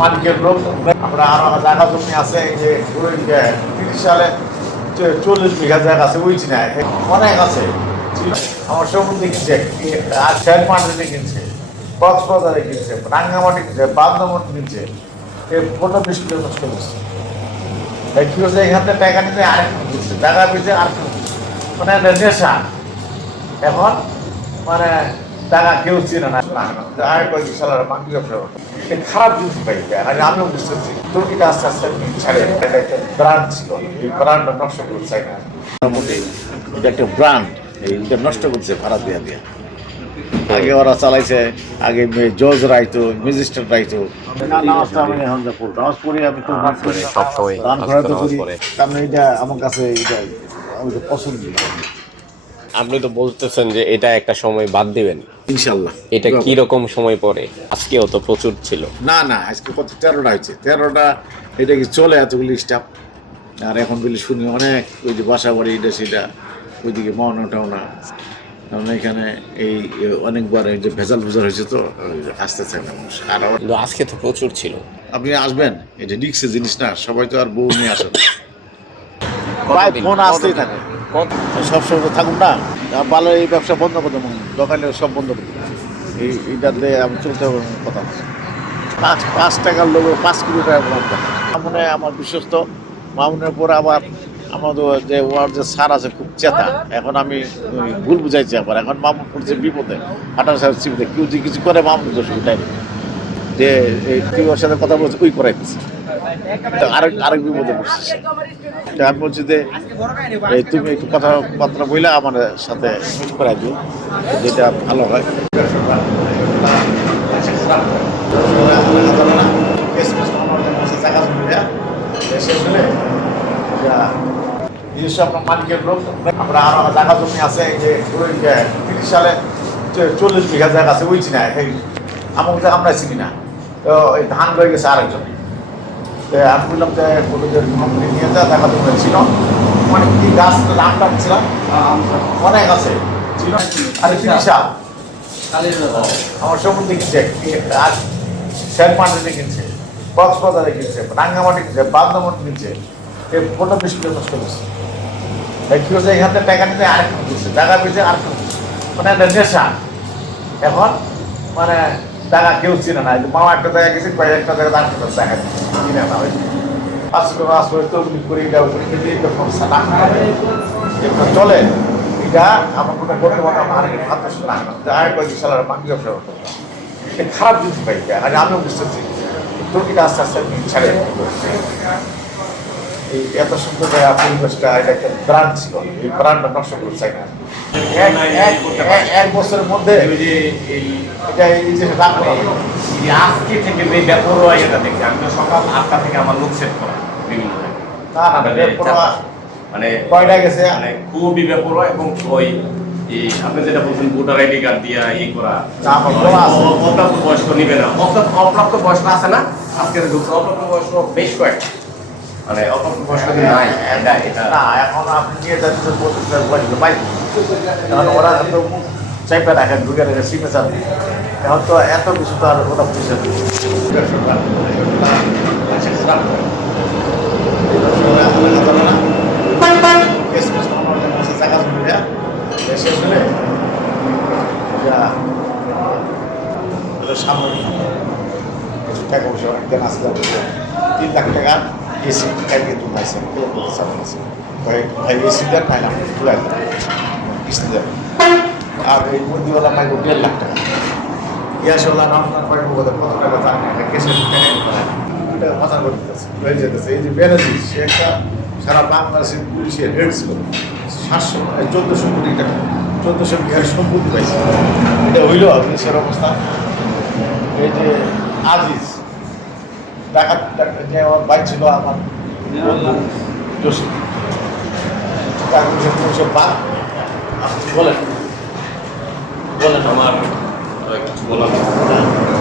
মালিকের লোক। আমরা আমার জায়গা জমি আছে যে তিরিশ সালে চল্লিশ বিঘা জায়গা আছে, ওই চিনায়। অনেক আছে। আমার সমুদ্রে কিনছে, আর শেয়ার মার্কেটে কিনছে, কক্সবাজারে কিনছে, রাঙ্গামাটি কিনছে, বান্দরবান কিনছে। এই ফটো বিশ কিলো নষ্ট করছে। কি হচ্ছে এখান থেকে টাকা নিতে আরেক কিনছে টাকা পেয়েছে আর মানে একটা নেশা। এখন মানে টাকা কেউ চিনে না। সালের বাকি ব্যবসা করতো। খারাপ জিনিস পাই আর আমিও বুঝতেছি। তুর্কিটা আস্তে আস্তে ছাড়ে? একটা ব্র্যান্ড ছিল। এই ব্র্যান্ডটা নষ্ট করছে না। মোটামুটি এটা একটা ব্র্যান্ড এইটা নষ্ট করছে ভাড়া দিয়া দিয়া। আগে ওরা চালাইছে আগে জজ রাইতো ম্যাজিস্ট্রেট রাইতো। নামাজটা আমি এখন যা পড়ি নামাজ পড়ি আমি তো নামাজ পড়ে, সবসময় দান করা তো করি। কারণ এটা আমার কাছে এটা আমি তো পছন্দ। আপনি তো বলতেছেন যে এটা একটা সময় বাদ দিবেন। ইনশাল্লাহ। এটা কি রকম সময় পরে? আজকেও তো প্রচুর ছিল। না না আজকে কত? তেরোটা হয়েছে। তেরোটা এটা কি চলে এতগুলি স্টাফ আর এখন বলি শুনি অনেক ওই যে বাসা বাড়ি এটা সেটা ওইদিকে মাওনা টাওনা কারণ এখানে এই অনেকবার এই যে ভেজাল ভেজাল হয়েছে তো ওই যে আসতেছে না মানুষ। আর আজকে তো প্রচুর ছিল। আপনি আসবেন? এটা রিক্সের জিনিস না সবাই তো আর বউ নিয়ে আসেন কতদিন? ফোন আসতেই থাকে। কত সবসময় তো থাকুন না। আর এই ব্যবসা বন্ধ করতে মনে। দোকানে সব বন্ধ করতে এই এইটাতে আমি চলতে হবে কথা পাঁচ পাঁচ টাকার লোক পাঁচ কিলো টাকা। মামুনে আমার বিশ্বস্ত। মামুনের পর আবার আমাদের যে ওয়ার যে সার আছে খুব চেতা। এখন আমি ভুল বুঝাইছি আবার। এখন মামুন পড়ছে বিপদে। হাটার সাহেব চিবিতে। কেউ যদি কিছু করে মামুন দোষ উঠাই যে এই তুই ওর সাথে কথা বলছে ওই করাই দিচ্ছে আমি বলছি যে আমার সাথে করাই যেটা ভালো হয় আমরা জমি আছে যে তিরিশ সালে চল্লিশ বিঘা জায়গা আছে এই আমরা চিনি না। তো এই ধান রয়ে গেছে আরেকজন আমি বললাম যে কোম্পানি নিয়ে যা দেখা তো ছিল অনেক কি গাছ নাম ডাকছিলাম অনেক আছে। ছিল আরে আমার সমুদ্রে কিনছে আর মার্কেটে কিনছে কক্সবাজারে কিনছে, রাঙ্গামাটি কিনছে, বান্দরবান কিনছে এই ফটো বিশ নষ্ট করছে। কি হচ্ছে এখান থেকে টাকা টাকা পেয়েছে আর মানে একটা মানে টাকা কেউ চিনে না। মামা একটা জায়গায় গেছে, কয়েক একটা জায়গায় আরেকটা টাকা দেখা চিনে না। ওই যেটা চলে। খারাপ জিনিস আমিও বুঝতেছি। তুর্কিটা আস্তে আস্তে ছাড়ে এত সুন্দর পরিবেশটা এটা একটা ব্র্যান্ড ছিল। এই নষ্ট করছে না। এক- বছরের মধ্যে এটা এই যে আজকে থেকে যে বেপরোয়া এটা দেখি আমি সকাল আটটা থেকে আমার লোক সেট করা বিভিন্ন মানে মানে কয়টা গেছে? মানে খুবই বেপরোয়া এবং ওই আপনি যেটা বলছেন ভোটার আইডি কার্ড দিয়া ই করা অপ্রাপ্ত বয়স্ক নিবে না। অপ্রাপ্ত বয়স্ক আছে না? আজকে ঢুকছে অপ্রাপ্ত বয়স্ক বেশ কয়েক মানে বয়স্ক যে নাই। না এখন আপনি নিয়ে যাচ্ছেন বলতে বলতে বাইক এখন ওরা তো মুখ চাইপে রাখেন ঢুকে রেখে সিমে চান এখন তো এত কিছু তো আর ওরা বুঝে না। ক্রিসমাস মামার কাছে জায়গা জমি দেয়া, এসে ফেলে, যা, এটা সাময়িক কিছু টাকা পয়সা অনেক দিন আসলে। তিন লাখ টাকা। এসি কালকে তুলাইছে চালাইছে ভাই এসি দেন ভাই তুলাই কিস্তি দেন আর এই মুরগিওয়ালা পাইব দেড় লাখ টাকা ইয়াসল্লাহ রমজান পাইব কত টাকা জানি না কেসে এটা বাজার করে হয়ে যেতেছে এই যে বেনাজি সে একটা সারা বাংলাদেশের পুলিশের হেড ছিল সাতশো চোদ্দোশো কোটি টাকা চোদ্দোশো বিঘার সম্পত্তি পাইছে এটা হইল দেশের অবস্থা এই যে আজিজ ডাকাত যে আমার ভাই ছিল আমার পয়সা বাদ বলেন। বলেন। আমার কিছু বলার